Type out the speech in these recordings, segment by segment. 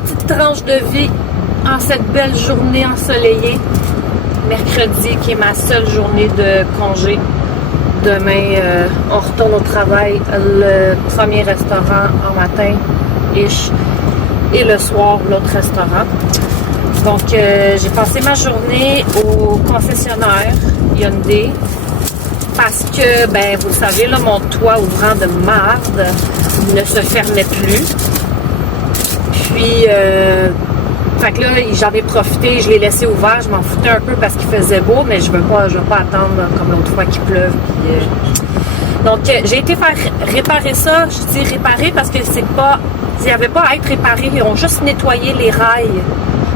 petite tranche de vie en cette belle journée ensoleillée. Mercredi, qui est ma seule journée de congé. Demain, on retourne au travail. Le premier restaurant en matin-ish. Et le soir, l'autre restaurant. Donc, j'ai passé ma journée au concessionnaire Hyundai. Parce que, ben, vous le savez, là, mon toit ouvrant de marde ne se fermait plus. Puis, fait que là, j'en ai profité, je l'ai laissé ouvert, je m'en foutais un peu parce qu'il faisait beau, mais je veux pas attendre comme l'autre fois qu'il pleuve. Puis, donc, j'ai été faire réparer ça. Je dis réparer parce que c'est pas, il n'y avait pas à être réparé. Ils ont juste nettoyé les rails.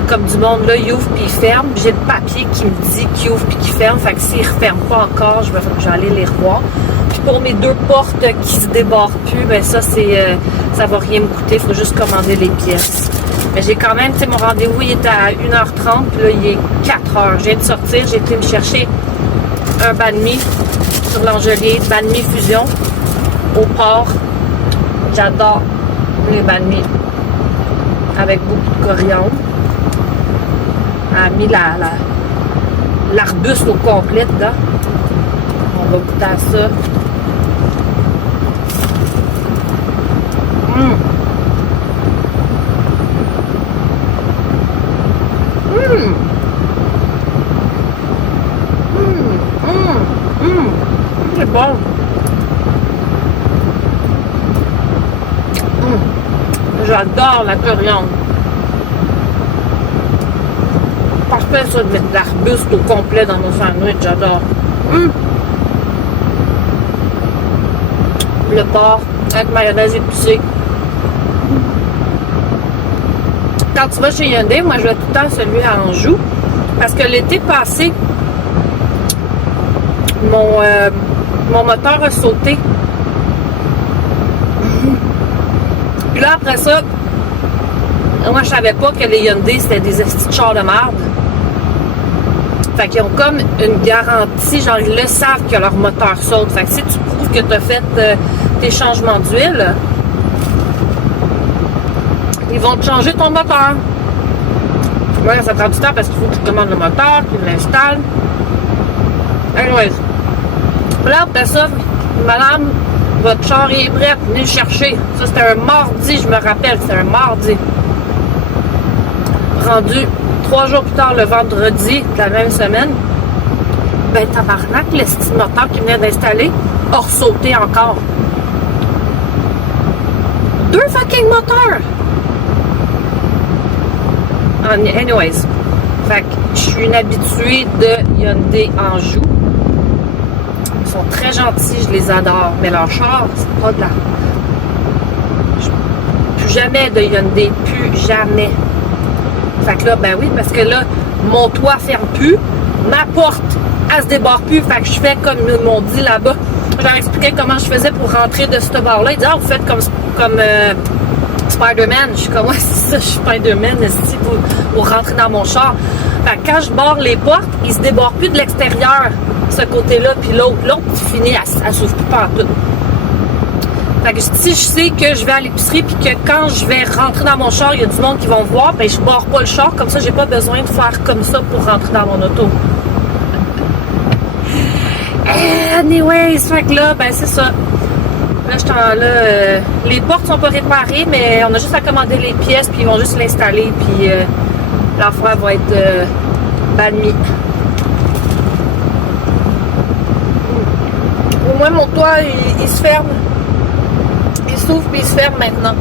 Comme du monde, là, il ouvre puis il ferme. J'ai le papier qui me dit qu'il ouvre puis qu'il ferme. Fait que s'il ne referme pas encore, je vais aller les revoir. Puis pour mes deux portes qui se débarrent plus, ben ça, ça va rien me coûter. Il faut juste commander les pièces. Mais j'ai quand même, tu sais, mon rendez-vous, il était à 1h30, puis là, il est 4h. Je viens de sortir, j'ai été me chercher un banh mi sur l'Angelier, banh mi fusion, au port. J'adore les banh mi avec beaucoup de coriandre. Elle a mis l'arbuste au complet dedans. On va goûter à ça. C'est bon. J'adore la coriandre. Parfait ça de mettre de l'arbuste au complet dans mon sandwich, j'adore. Le porc avec mayonnaise épicée. Quand tu vas chez Hyundai, moi je vais tout le temps celui à Anjou. Parce que l'été passé, mon moteur a sauté. Puis là, après ça, moi je savais pas que les Hyundai c'était des estis de chars de merde. Fait qu'ils ont comme une garantie, genre ils le savent que leur moteur saute. Fait que si tu prouves que tu as fait tes changements d'huile, ils vont te changer ton moteur. Ouais, ça prend du temps parce qu'il faut que tu commandes le moteur, que tu l'installes. Anyways. Là, après ça, madame, votre char est prêt, venez le chercher. Ça, c'était un mardi, je me rappelle, c'était un mardi. Rendu 3 jours plus tard, le vendredi de la même semaine, ben tabarnak, l'estimateur qui venait d'installer a ressauté encore. 2 fucking moteurs! Anyways, fait que je suis une habituée de Hyundai Anjou. Ils sont très gentils, je les adore, mais leur char, c'est pas de la... Plus jamais de Hyundai, plus jamais. Fait que là, ben oui, parce que là, mon toit ferme plus, ma porte, elle se débarre plus, fait que je fais comme ils m'ont dit là-bas. Je leur expliquais comment je faisais pour rentrer de ce bar-là. Ils disaient, vous faites comme Spider-Man. Je suis comme, ouais, c'est ça, je suis Spider-Man, pour rentrer dans mon char. Fait que quand je barre les portes, ils se débarrent plus de l'extérieur, ce côté-là, puis l'autre. L'autre, il finit, elle s'ouvre plus partout. Fait que si je sais que je vais à l'épicerie puis que quand je vais rentrer dans mon char, il y a du monde qui vont me voir, ben je barre pas le char, comme ça j'ai pas besoin de faire comme ça pour rentrer dans mon auto. Anyways, fait que là, ben c'est ça. Là, les portes sont pas réparées, mais on a juste à commander les pièces puis ils vont juste l'installer puis l'affaire va être banh mi. Au moins mon toit il se ferme. Il s'ouvre puis il se ferme maintenant.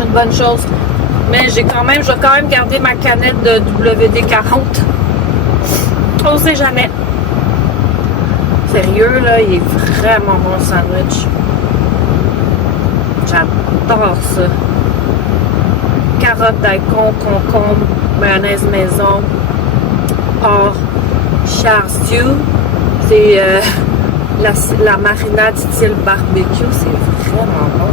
Une bonne chose. Mais je vais quand même garder ma canette de WD-40. On sait jamais. Sérieux, là, il est vraiment bon le sandwich. J'adore ça. Carottes, daikon, concombre, mayonnaise maison, porc, char stew. C'est la marinade style barbecue, c'est vraiment bon.